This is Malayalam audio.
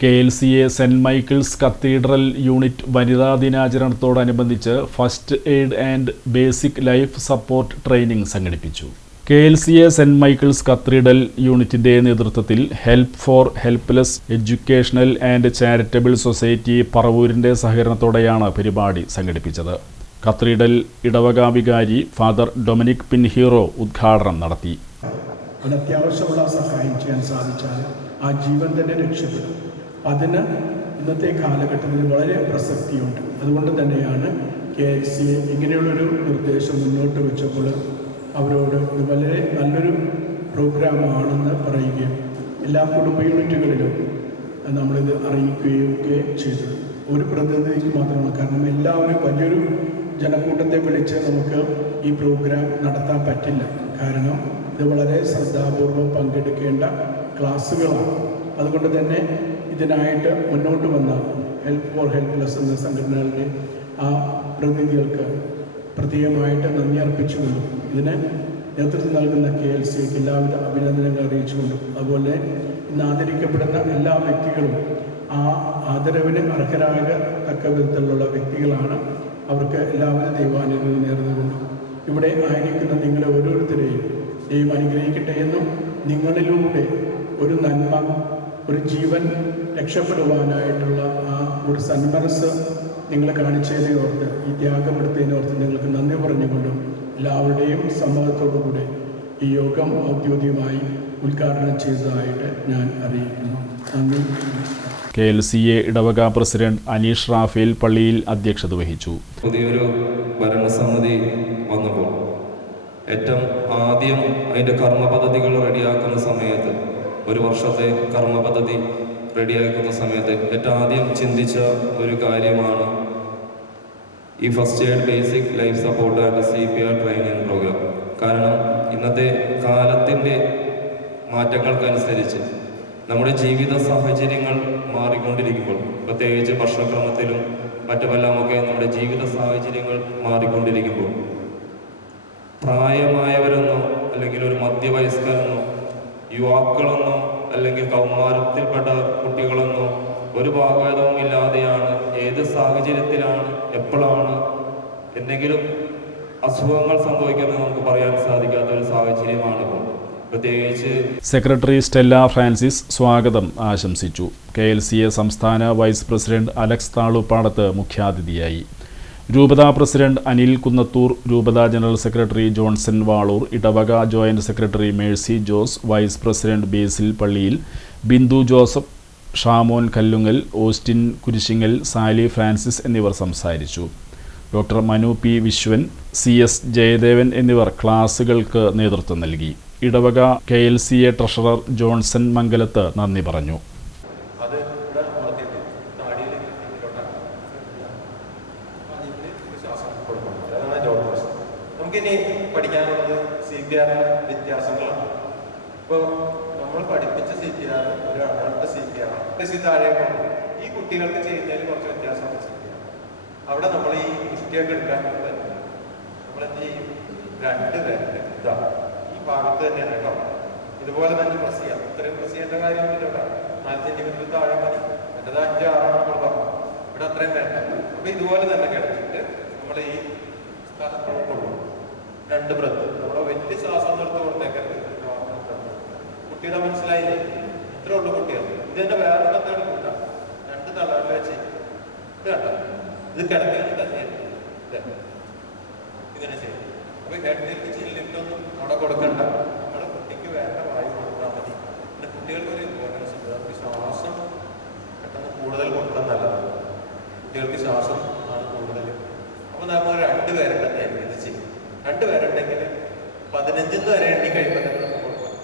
KLCA saint Michael's cathedral unit വനിതാ ദിനാചരണത്തോടനുബന്ധിച്ച് first aid and basic life support training സംഘടിപ്പിച്ചു. KLCA സെന്റ് മൈക്കിൾസ് കത്തീഡ്രൽ യൂണിറ്റിന്റെ നേതൃത്വത്തിൽ help for helpless educational and charitable society പറവൂരിന്റെ സഹകരണത്തോടെയാണ് പരിപാടി സംഘടിപ്പിച്ചത്. കത്തീഡ്രൽ ഇടവക വികാരി ഫാദർ ഡൊമിനിക് പിൻഹീറോ ഉദ്ഘാടനം നടത്തി. അത്യാവശ്യമുള്ള സഹായം ചെയ്യാൻ സാധിച്ചാൽ ആ ജീവൻ തന്നെ രക്ഷപ്പെടും. അതിന് ഇന്നത്തെ കാലഘട്ടത്തിൽ വളരെ പ്രസക്തിയുണ്ട്. അതുകൊണ്ട് തന്നെയാണ് KLCA ഇങ്ങനെയുള്ളൊരു നിർദ്ദേശം മുന്നോട്ട് വെച്ചപ്പോൾ അവരോട് ഇത് വളരെ നല്ലൊരു പ്രോഗ്രാമാണെന്ന് പറയുകയും എല്ലാ കുടുംബ യൂണിറ്റുകളിലും നമ്മളിത് അറിയിക്കുകയും ഒക്കെ ചെയ്തത്. ഒരു പ്രതിനിധിക്ക് മാത്രമാണ്. കാരണം എല്ലാവരും വലിയൊരു ജനക്കൂട്ടത്തെ വിളിച്ച് നമുക്ക് ഈ പ്രോഗ്രാം നടത്താൻ പറ്റില്ല. കാരണം ഇത് വളരെ ശ്രദ്ധാപൂർവം പങ്കെടുക്കേണ്ട ക്ലാസ്സുകളാണ്. അതുകൊണ്ട് തന്നെ ഇതിനായിട്ട് മുന്നോട്ട് വന്ന ഹെൽപ്പ് ഫോർ ഹെൽപ്ലെസ് എന്ന സംഘടനകളുടെ ആ പ്രതിനിധികൾക്ക് പ്രത്യേകമായിട്ട് നന്ദി അർപ്പിച്ചുകൊണ്ടും ഇതിന് നേതൃത്വം നൽകുന്ന KLCAക്ക് എല്ലാവിധ അഭിനന്ദനങ്ങൾ അറിയിച്ചുകൊണ്ടും അതുപോലെ ഇന്ന് ആദരിക്കപ്പെടുന്ന എല്ലാ വ്യക്തികളും ആ ആദരവിന് അർഹരാകത്തക്ക വിധത്തിലുള്ള വ്യക്തികളാണ്. അവർക്ക് എല്ലാവിധ ദൈവാനുഗ്രഹം നേർന്നുകൊണ്ടും ഇവിടെ ആയിരിക്കുന്ന നിങ്ങളെ ഓരോരുത്തരെയും ദൈവം അനുഗ്രഹിക്കട്ടെ എന്നും നിങ്ങളിലൂടെ ഒരു നന്മ, ഒരു ജീവൻ രക്ഷപ്പെടുവാനായിട്ടുള്ള ആ ഒരു സന്മനസ് നിങ്ങൾ കാണിച്ചതിനെ ഓർത്ത്, ഈ ത്യാഗപ്പെടുത്തതിനെ ഓർത്ത് നിങ്ങൾക്ക് നന്ദി പറഞ്ഞുകൊണ്ടും എല്ലാവരുടെയും സമ്മതത്തോടുകൂടെ ഈ യോഗം ഔദ്യോഗികമായി ഉദ്ഘാടനം ചെയ്തതായിട്ട് ഞാൻ അറിയിക്കുന്നു. നന്ദി. KLCA ഇടവക പ്രസിഡന്റ് അനീഷ് റാഫേൽ പള്ളിയിൽ അധ്യക്ഷത വഹിച്ചു. പുതിയൊരു ഭരണസമിതി വന്നപ്പോൾ ഏറ്റവും ആദ്യം അതിൻ്റെ കർമ്മ പദ്ധതികൾ റെഡിയാക്കുന്ന സമയത്ത്, ഒരു വർഷത്തെ കർമ്മ പദ്ധതി റെഡിയാക്കുന്ന സമയത്ത് ഏറ്റവും ആദ്യം ചിന്തിച്ച ഒരു കാര്യമാണ് ഈ first aid basic life support and CPR training programme. കാരണം ഇന്നത്തെ കാലത്തിൻ്റെ മാറ്റങ്ങൾക്കനുസരിച്ച് നമ്മുടെ ജീവിത സാഹചര്യങ്ങൾ മാറിക്കൊണ്ടിരിക്കുമ്പോൾ, പ്രത്യേകിച്ച് ഭക്ഷണക്രമത്തിലും മറ്റുമെല്ലാമൊക്കെ നമ്മുടെ ജീവിത സാഹചര്യങ്ങൾ മാറിക്കൊണ്ടിരിക്കുമ്പോൾ പ്രായമായവരെന്നോ അല്ലെങ്കിൽ ഒരു മധ്യവയസ്കരെന്നോ യുവാക്കളെന്നോ അല്ലെങ്കിൽ കൗമാരത്തിൽപ്പെട്ട കുട്ടികളെന്നോ ഒരു ഭാഗവും ഇല്ലാതെയാണ് ഏത് സാഹചര്യത്തിലാണ് എപ്പോഴാണ് എന്തെങ്കിലും അസുഖങ്ങൾ സംഭവിക്കുന്നത് നമുക്ക് പറയാൻ സാധിക്കാത്ത ഒരു സാഹചര്യമാണ് ഇപ്പോൾ. പ്രത്യേകിച്ച് സെക്രട്ടറി സ്റ്റെല്ല ഫ്രാൻസിസ് സ്വാഗതം ആശംസിച്ചു. KLCA സംസ്ഥാന വൈസ് പ്രസിഡന്റ് അലക്സ് താളുപ്പാടത്ത് മുഖ്യാതിഥിയായി. രൂപതാ പ്രസിഡന്റ് അനിൽ കുന്നത്തൂർ, രൂപതാ ജനറൽ സെക്രട്ടറി ജോൺസൺ വാളൂർ, ഇടവക joint secretary Mercy Jose, vice president Basil Palliyil, Bindu Joseph, Shamon Kallungal, Austin Kurishingal, Sally Francis എന്നിവർ സംസാരിച്ചു. Doctor Manu P. Vishwan, CS Jayadevan എന്നിവർ ക്ലാസുകൾക്ക് നേതൃത്വം നൽകി. ഇടവക KLCA ട്രഷറർ ജോൺസൺ മംഗലത്ത് നന്ദി പറഞ്ഞു. നമുക്കിനി പഠിക്കാനുള്ളത് CPR വ്യത്യാസങ്ങളാണ്. ഇപ്പോൾ നമ്മൾ പഠിപ്പിച്ച CPR ഒരു അഡൾട്ട് CPR താഴെ ഈ കുട്ടികൾക്ക് ചെയ്യുന്നതിൽ കുറച്ച് വ്യത്യാസമാണ് CPR. അവിടെ നമ്മൾ ഈ കുട്ടിയൊക്കെ എടുക്കാൻ പറ്റില്ല. നമ്മളെന്ത് ചെയ്യും? 2 പേരുടെ ഇതാ ഈ ഭാഗത്ത് തന്നെയാണ് കേട്ടോ. ഇതുപോലെ തന്നെ പ്രസ് ചെയ്യാം. ഇത്രയും പ്രസ് ചെയ്യേണ്ട കാര്യമൊന്നുമില്ല. ഇവിടെ 4 സെന്റിമീറ്റർ താഴെ മതി. മറ്റേത് 5-6 നമ്മൾ പറഞ്ഞു. ഇവിടെ അത്രയും വേണ്ട. അപ്പൊ ഇതുപോലെ തന്നെ കിടന്നിട്ട് നമ്മൾ ഈ സ്ഥലത്തോട്ടുള്ളൂ 2 ബ്രത്ത്. നമ്മുടെ വലിയ ശ്വാസം നിർത്തി കൊണ്ടേക്കരുത്. കുട്ടിയുടെ മനസ്സിലായില്ലേ? ഇത്രേ ഉള്ളൂ കുട്ടികൾ. ഇത് തന്നെ വേറെ മെത്തേഡ് കൂട്ടാം. 2 തലകളിൽ വെച്ച് ഇത് കേട്ടോ. ഇത് കിടക്കൽ തന്നെ ഇങ്ങനെ ചെയ്യും. അപ്പൊ ഹെഡിലേക്ക് ചില്ലിട്ടൊന്നും അവിടെ കൊടുക്കണ്ട. നമ്മുടെ കുട്ടിക്ക് വേണ്ട വായു കൊടുത്താൽ മതി. പിന്നെ കുട്ടികൾക്ക് ഒരു ഇമ്പോർട്ടൻസ് ഉണ്ട്. നമുക്ക് ശ്വാസം പെട്ടെന്ന് കൂടുതൽ കൊടുക്കാൻ നല്ലതാണ്. കുട്ടികൾക്ക് ശ്വാസം ആണ് കൂടുതൽ. അപ്പൊ നമ്മൾ 2 പേരുണ്ടെന്ന് ഇത് ചെയ്യും. 2 പേരുണ്ടെങ്കിൽ 15 വരെ എണ്ണി കഴിയുമ്പോൾ തന്നെ നമുക്ക് കൊടുക്കാം.